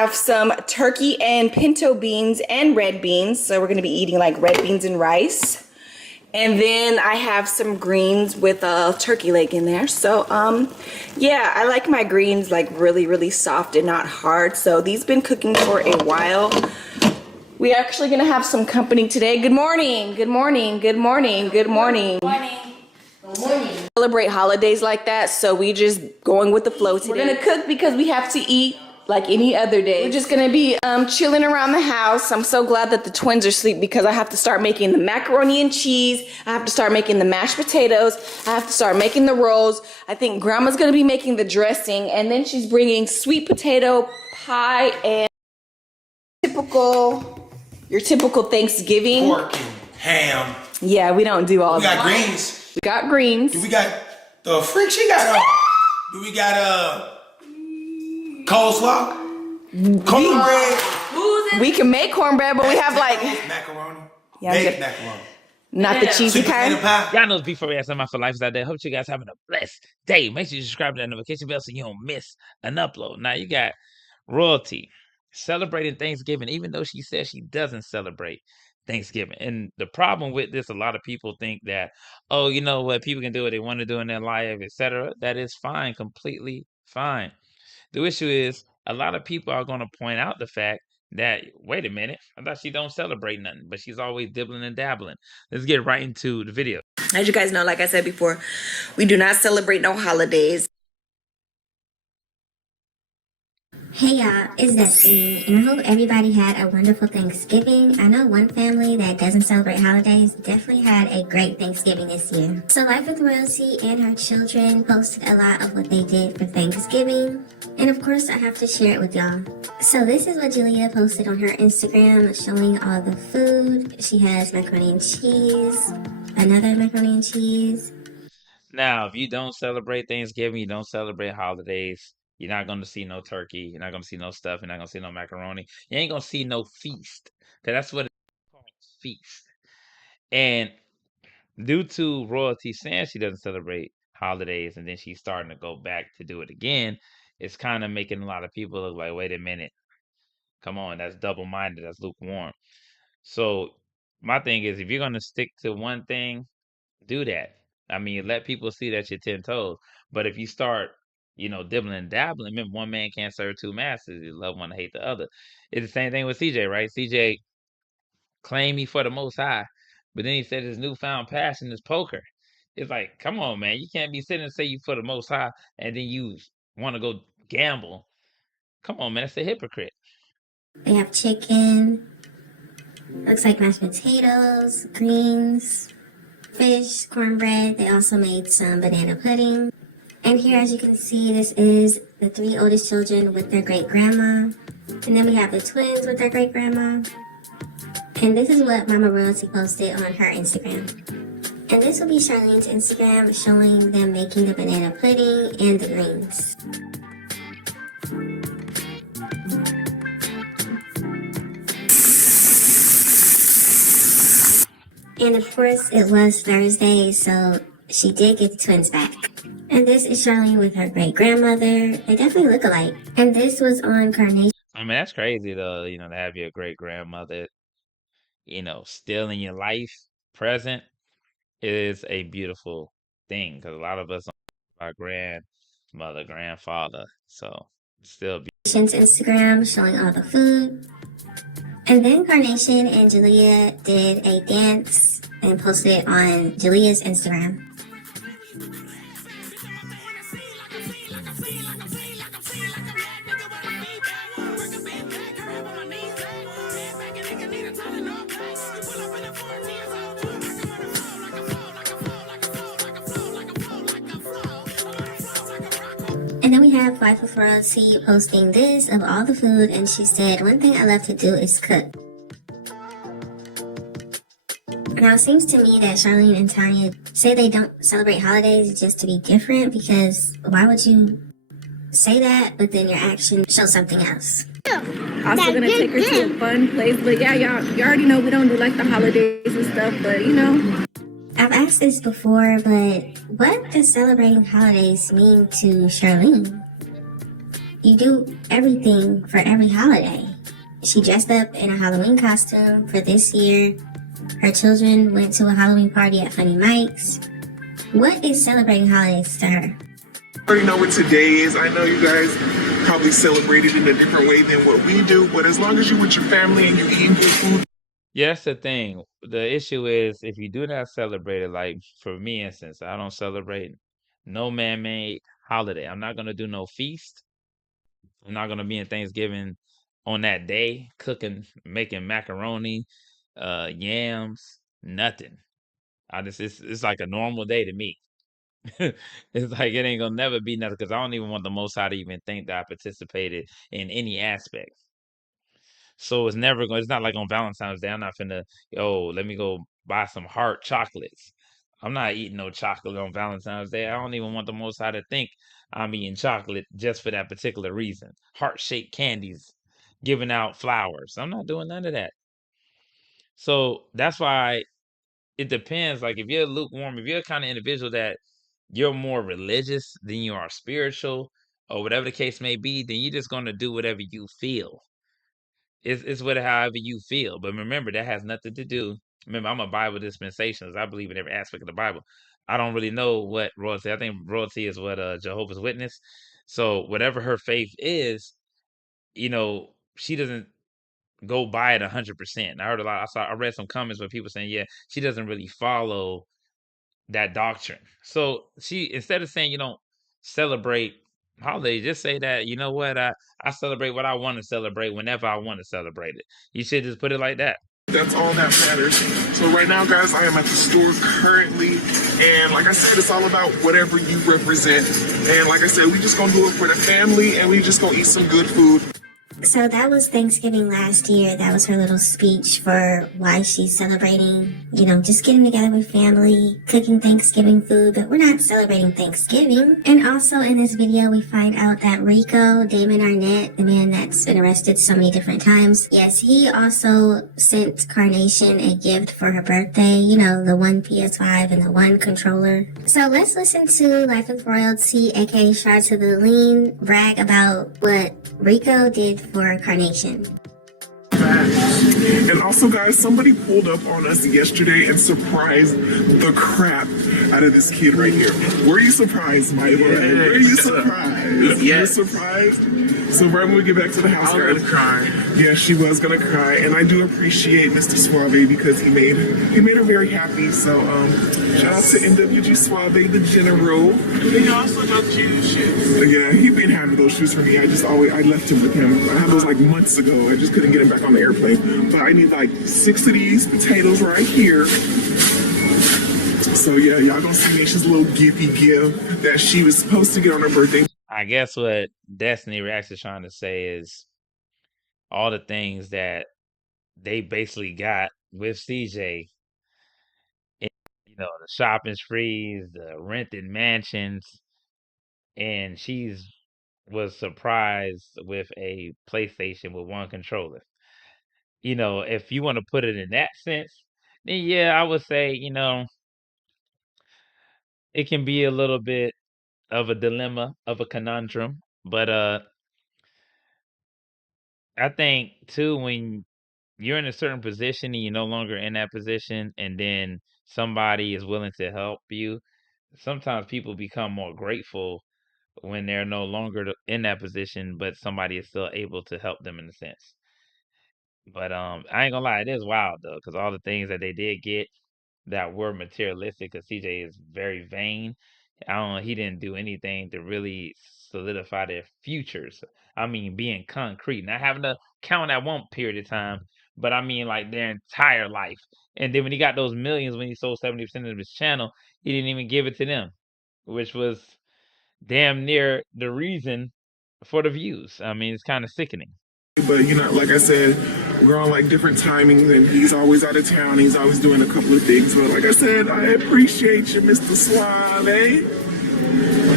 have some turkey and pinto beans and red beans. So we're gonna be eating like red beans and rice. And then I have some greens with a turkey leg in there. So yeah, I like my greens like really soft and not hard. So these been cooking for a while. We're actually gonna have some company today. Good morning, good morning, good morning, good morning. Good morning. Good morning. Celebrate holidays like that, so we just going with the flow today. We're gonna cook because we have to eat like any other day. We're just gonna be chilling around the house. I'm so glad that the twins are asleep because I have to start making the macaroni and cheese. I have to start making the mashed potatoes. I have to start making the rolls. I think grandma's gonna be making the dressing, and then she's bringing sweet potato pie and your typical Thanksgiving. Pork and ham. Yeah, we don't do all of that. We got greens. We got greens. Do we got the freak she got? Do we got coleslaw? Cornbread? We can make cornbread, but we have like macaroni. Yeah, baked macaroni. Not the cheesy kind. Y'all know before we ask my for life out there. Hope you guys having a blessed day. Make sure you subscribe to that notification bell so you don't miss an upload. Now you got royalty celebrating Thanksgiving, even though she says she doesn't celebrate Thanksgiving. And the problem with this, a lot of people think that, oh, you know what, people can do what they want to do in their life, etc. That is fine, completely fine. The issue is a lot of people are going to point out the fact that, wait a minute, I thought she don't celebrate nothing, but she's always dibbling and dabbling. Let's get right into the video. As you guys know, like I said before, we do not celebrate no holidays. Hey y'all, it's Destiny, and I hope everybody had a wonderful Thanksgiving. I know one family that doesn't celebrate holidays definitely had a great Thanksgiving this year. So Life with Royalty and her children posted a lot of what they did for Thanksgiving, and of course I have to share it with y'all. So this is what Julia posted on her Instagram, showing all the food. She has macaroni and cheese, another macaroni and cheese. Now, if you don't celebrate Thanksgiving, you don't celebrate holidays, you're not going to see no turkey. You're not going to see no stuff. You're not going to see no macaroni. You ain't going to see no feast. Because that's what it's called, feast. And due to royalty saying she doesn't celebrate holidays and then she's starting to go back to do it again, it's kind of making a lot of people look like, wait a minute. Come on, that's double-minded. That's lukewarm. So my thing is, if you're going to stick to one thing, do that. I mean, let people see that you're 10 toes. But if you start dibbling and dabbling. Remember, one man can't serve two masters. You love one, hate the other. It's the same thing with CJ, right? CJ claimed me for the Most High, but then he said his newfound passion is poker. It's like, come on, man. You can't be sitting and say you for the Most High, and then you want to go gamble. Come on, man. That's a hypocrite. They have chicken. Looks like mashed potatoes, greens, fish, cornbread. They also made some banana pudding. And here, as you can see, this is the 3 oldest children with their great-grandma. And then we have the twins with their great-grandma. And this is what Mama Royalty posted on her Instagram. And this will be Charlene's Instagram, showing them making the banana pudding and the greens. And of course, it was Thursday, so she did get the twins back. And this is Charlene with her great-grandmother. They definitely look alike. And this was on Carnation. I mean, that's crazy, though, to have your great-grandmother, still in your life, present, is a beautiful thing. Because a lot of us don't have our grandmother, grandfather. So, it's still beautiful. Instagram showing all the food. And then Carnation and Julia did a dance and posted it on Julia's Instagram. And then we have Wife of Royalty posting this of all the food, and she said, one thing I love to do is cook. Now, it seems to me that Charlene and Tanya say they don't celebrate holidays just to be different, because why would you say that, but then your actions show something else? Also gonna take her to a fun place, but yeah, you already know we don't do like the holidays and stuff, but I've asked this before, but what does celebrating holidays mean to Charlene? you do everything for every holiday. She dressed up in a Halloween costume for this year. Her children went to a Halloween party at Funny Mike's. What is celebrating holidays to her? I already know what today is. I know you guys probably celebrate it in a different way than what we do, but as long as you're with your family and you eating good food, Yeah, that's the thing. The issue is if you do not celebrate it, like for me, instance, I don't celebrate no man-made holiday. I'm not gonna do no feast. I'm not gonna be in Thanksgiving on that day, cooking, making macaroni, yams, nothing. It's like a normal day to me. It's like it ain't gonna never be nothing because I don't even want the Most High to even think that I participated in any aspect. So it's never going. It's not like on Valentine's Day. I'm not finna, yo, let me go buy some heart chocolates. I'm not eating no chocolate on Valentine's Day. I don't even want the Most High to think I'm eating chocolate just for that particular reason. Heart-shaped candies, giving out flowers. I'm not doing none of that. So that's why it depends. Like if you're lukewarm, if you're the kind of individual that you're more religious than you are spiritual, or whatever the case may be, then you're just gonna do whatever you feel. It's whatever however you feel. But remember, that has nothing to do. Remember, I'm a Bible dispensationalist. I believe in every aspect of the Bible. I don't really know what royalty. I think royalty is what Jehovah's Witness. So whatever her faith is, she doesn't go by it 100%. I heard a lot. I read some comments where people saying, yeah, she doesn't really follow that doctrine. So she, instead of saying you don't celebrate holidays, just say that, you know what, I celebrate what I want to celebrate whenever I want to celebrate it. You should just put it like that. that's all that matters. So right now, guys, I am at the store currently, and like I said, it's all about whatever you represent. And like I said, we just gonna do it for the family, and we just gonna eat some good food. So that was Thanksgiving last year. That was her little speech for why she's celebrating, just getting together with family, cooking Thanksgiving food, but we're not celebrating Thanksgiving. And also in this video, we find out that Rico, Damon Arnett, the man that's been arrested so many different times, yes, he also sent Carnation a gift for her birthday, the one PS5 and the one controller. So let's listen to Life of Royalty, aka Shards of the Lean, brag about what Rico did for Carnation. And also, guys, somebody pulled up on us yesterday and surprised the crap out of this kid right here. Were you surprised, Milo? Were you surprised? Yes. You were surprised? So right when we get back to the house, I was gonna cry. yeah, she was gonna cry, and I do appreciate Mr. Suave because he made her very happy. So shout out to NWG Suave, the general. He also got cute shit. Yeah, he been having those shoes for me. I left him with him. I had those like months ago. I just couldn't get him back on the airplane. But I need like 6 of these potatoes right here. So yeah, y'all gonna see Nation's little giffy gift that she was supposed to get on her birthday. I guess what Destiny Reacts is trying to say is all the things that they basically got with CJ, the shopping sprees, the rented mansions, and was surprised with a PlayStation with one controller. If you want to put it in that sense, then yeah, I would say, it can be a little bit of a dilemma, of a conundrum. But I think too, when you're in a certain position and you're no longer in that position, and then somebody is willing to help you, sometimes people become more grateful when they're no longer in that position, but somebody is still able to help them in a sense. But I ain't gonna lie, it is wild though, because all the things that they did get that were materialistic, because CJ is very vain. I don't know, he didn't do anything to really solidify their futures. I mean, being concrete, not having to count at one period of time, but I mean like their entire life. And then when he got those millions, when he sold 70% of his channel, he didn't even give it to them, which was damn near the reason for the views. I mean, it's kind of sickening. But like I said, we're on like different timings, and he's always out of town. He's always doing a couple of things. But like I said, I appreciate you, Mr. Suave.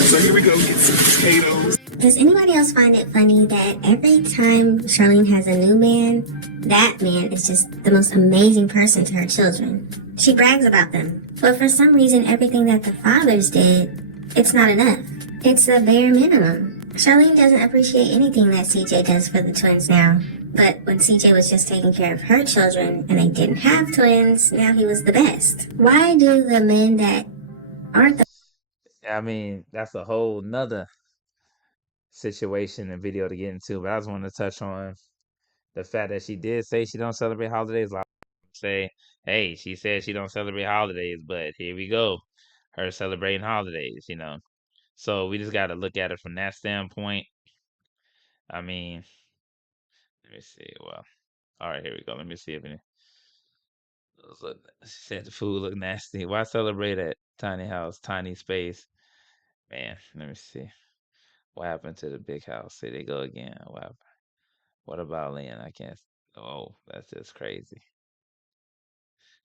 So here we go, get some potatoes. Does anybody else find it funny that every time Charlene has a new man, that man is just the most amazing person to her children? She brags about them. But for some reason, everything that the fathers did, it's not enough. It's the bare minimum. Charlene doesn't appreciate anything that CJ does for the twins now. But when CJ was just taking care of her children and they didn't have twins, now he was the best. Why do the men that aren't the I mean, that's a whole nother situation and video to get into, but I just want to touch on the fact that she did say she don't celebrate holidays. A lot of people say, hey, she said she don't celebrate holidays, but here we go, her celebrating holidays, you know. So we just got to look at it from that standpoint. I mean, let me see. Well, all right, here we go. Let me see if any. She said the food look nasty. Why celebrate at tiny house, tiny space? Man, let me see. What happened to the big house? Here they go again. What about Lynn? I can't. Oh, that's just crazy.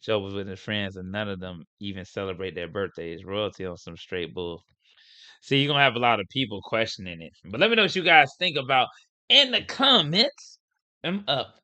Joe was with his friends, and none of them even celebrate their birthdays. Royalty on some straight bull. See, you're gonna have a lot of people questioning it. But let me know what you guys think about in the comments. I'm up.